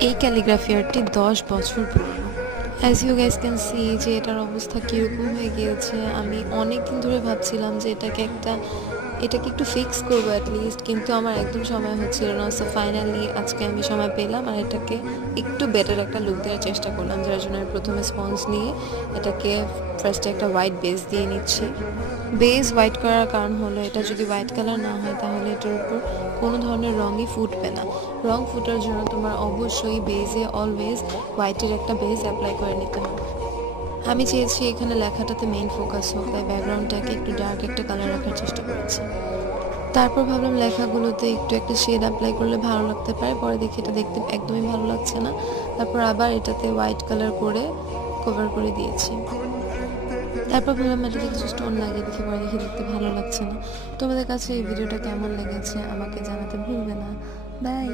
এই ক্যালিগ্রাফি আর্টটি 10 বছর পুরনো। As you guys can see যে এটার অবস্থা কীরকম হয়ে গিয়েছে। আমি অনেক দিন ধরে ভাবছিলাম যে এটাকে একটু ফিক্স করবো অ্যাটলিস্ট, কিন্তু আমার একদম সময় হচ্ছিল না। সো ফাইনালি আজকে আমি সময় পেলাম আর এটাকে একটু বেটার একটা লুক দেওয়ার চেষ্টা করলাম, যার জন্য আমি প্রথমে স্পঞ্জ নিয়ে এটাকে ফার্স্টে একটা হোয়াইট বেস দিয়ে নিচ্ছি। বেস হোয়াইট করার কারণ হলো এটা যদি হোয়াইট কালার না হয় তাহলে এটার উপর কোনো ধরনের রঙই ফুটবে না। রং ফুটার জন্য তোমার অবশ্যই বেসে অলওয়েজ হোয়াইটের একটা বেস অ্যাপ্লাই করে নিতে হবে। আমি চেয়েছি এখানে লেখাটাতে মেইন ফোকাস হোক, তাই ব্যাকগ্রাউন্ডটাকে একটু ডার্ক একটা কালার রাখার চেষ্টা করেছি। তারপর ভাবলাম লেখাগুলোতে একটু একটা শেড অ্যাপ্লাই করলে ভালো লাগতে পারে, পরে দেখি এটা দেখতে একদমই ভালো লাগছে না। তারপর আবার এটাতে হোয়াইট কালার করে কভার করে দিয়েছি। তারপর ভাবলাম এটাতে কিছু স্টোন লাগিয়ে দেখি, পরে দেখি দেখতে ভালো লাগছে না। তোমাদের কাছে এই ভিডিওটা কেমন লেগেছে আমাকে জানাতে ভুলবে না। বাই।